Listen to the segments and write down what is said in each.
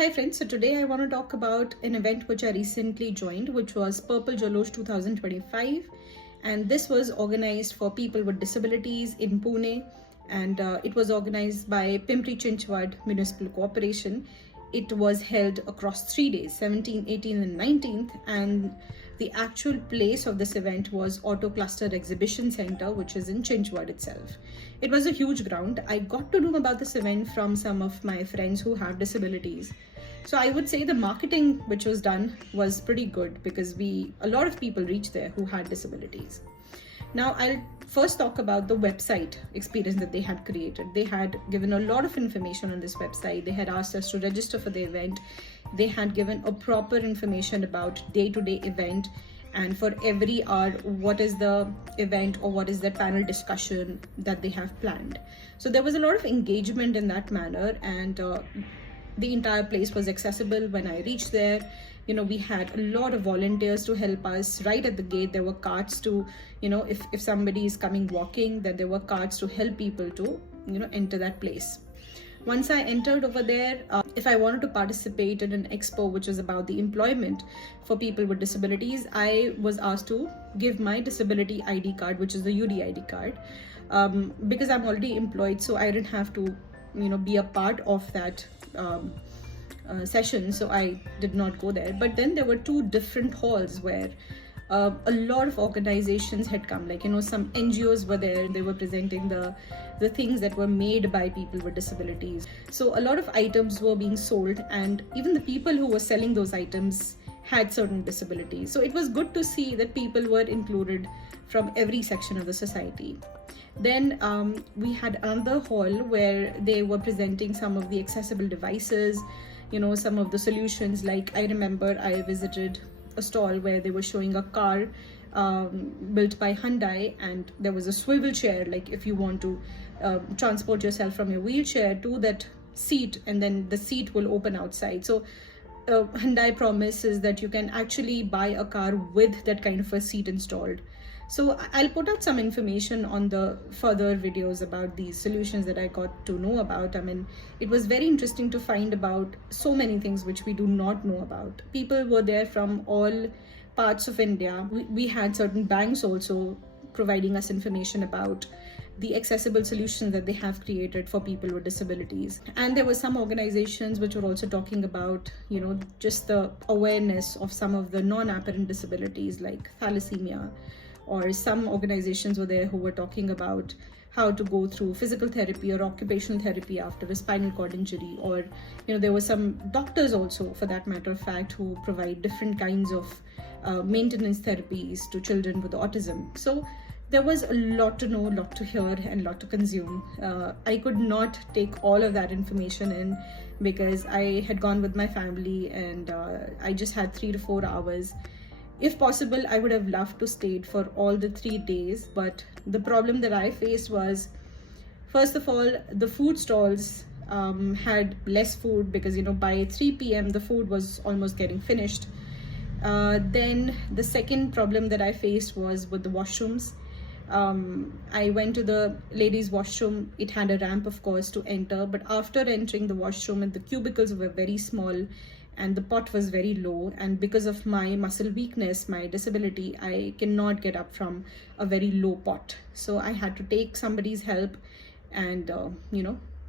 Hi friends, so today I want to talk about an event which I recently joined, which was Purple Jalosh 2025, and this was organized for people with disabilities in Pune, and it was organized by Pimpri Chinchwad Municipal Corporation. It was held across 3 days, 17th, 18th and 19th, and the actual place of this event was Auto Cluster Exhibition Center, which is in Chinchwad itself. It was a huge ground. I got to know about this event from some of my friends who have disabilities. So I would say the marketing which was done was pretty good because a lot of people reached there who had disabilities. Now I'll first talk about the website experience that they had created. They had given a lot of information on this website. They had asked us to register for the event. They had given a proper information about day-to-day event, and for every hour what is the event or what is the panel discussion that they have planned. So there was a lot of engagement in that manner, and the entire place was accessible. When I reached there, we had a lot of volunteers to help us. Right at the gate there were carts to, if somebody is coming walking, then there were carts to help people to enter that place. Once I entered over there, if I wanted to participate in an expo which is about the employment for people with disabilities, I was asked to give my disability ID card, which is the UDID card, because I'm already employed, so I didn't have to be a part of that session, so I did not go there. But then there were two different halls where a lot of organizations had come, some NGOs were there. They were presenting the things that were made by people with disabilities. So a lot of items were being sold, and even the people who were selling those items had certain disabilities. So it was good to see that people were included from every section of the society. Then we had another hall where they were presenting some of the accessible devices, some of the solutions. Like I remember I visited a stall where they were showing a car built by Hyundai, and there was a swivel chair, like if you want to transport yourself from your wheelchair to that seat, and then the seat will open outside. So Hyundai promises that you can actually buy a car with that kind of a seat installed. So I'll put out some information on the further videos about these solutions that I got to know about. I mean, it was very interesting to find about so many things which we do not know about. People were there from all parts of India. We had certain banks also providing us information about the accessible solutions that they have created for people with disabilities. And there were some organizations which were also talking about, just the awareness of some of the non-apparent disabilities like thalassemia, or some organizations were there who were talking about how to go through physical therapy or occupational therapy after a spinal cord injury. Or, there were some doctors also, for that matter of fact, who provide different kinds of maintenance therapies to children with autism. So there was a lot to know, a lot to hear, and a lot to consume. I could not take all of that information in because I had gone with my family, and I just had 3 to 4 hours. If possible, I would have loved to stay for all the 3 days, but the problem that I faced was, first of all, the food stalls had less food because, by 3 p.m. the food was almost getting finished. Then the second problem that I faced was with the washrooms. I went to the ladies' washroom. It had a ramp, of course, to enter, but after entering the washroom, and the cubicles were very small, and the pot was very low, and because of my muscle weakness, my disability, I cannot get up from a very low pot. So I had to take somebody's help and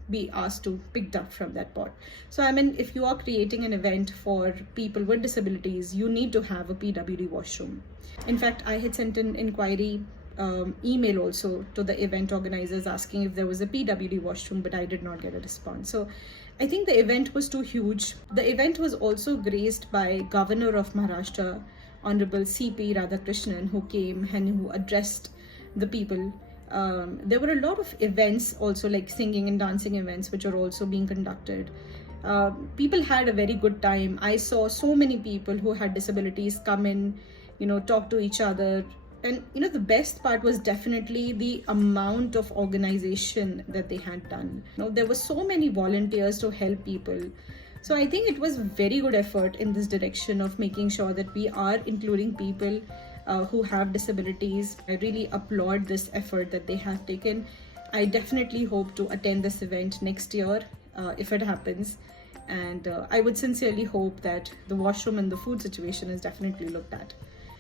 be asked to pick up from that pot. So I mean, if you are creating an event for people with disabilities, you need to have a PWD washroom. In fact, I had sent an inquiry email also to the event organizers asking if there was a PWD washroom, but I did not get a response. So I think the event was too huge. The event was also graced by Governor of Maharashtra, Honorable C.P. Radhakrishnan, who came and who addressed the people. There were a lot of events also, like singing and dancing events, which are also being conducted. People had a very good time. I saw so many people who had disabilities come in, talk to each other. And the best part was definitely the amount of organization that they had done. There were so many volunteers to help people. So I think it was very good effort in this direction of making sure that we are including people who have disabilities. I really applaud this effort that they have taken. I definitely hope to attend this event next year if it happens. And I would sincerely hope that the washroom and the food situation is definitely looked at.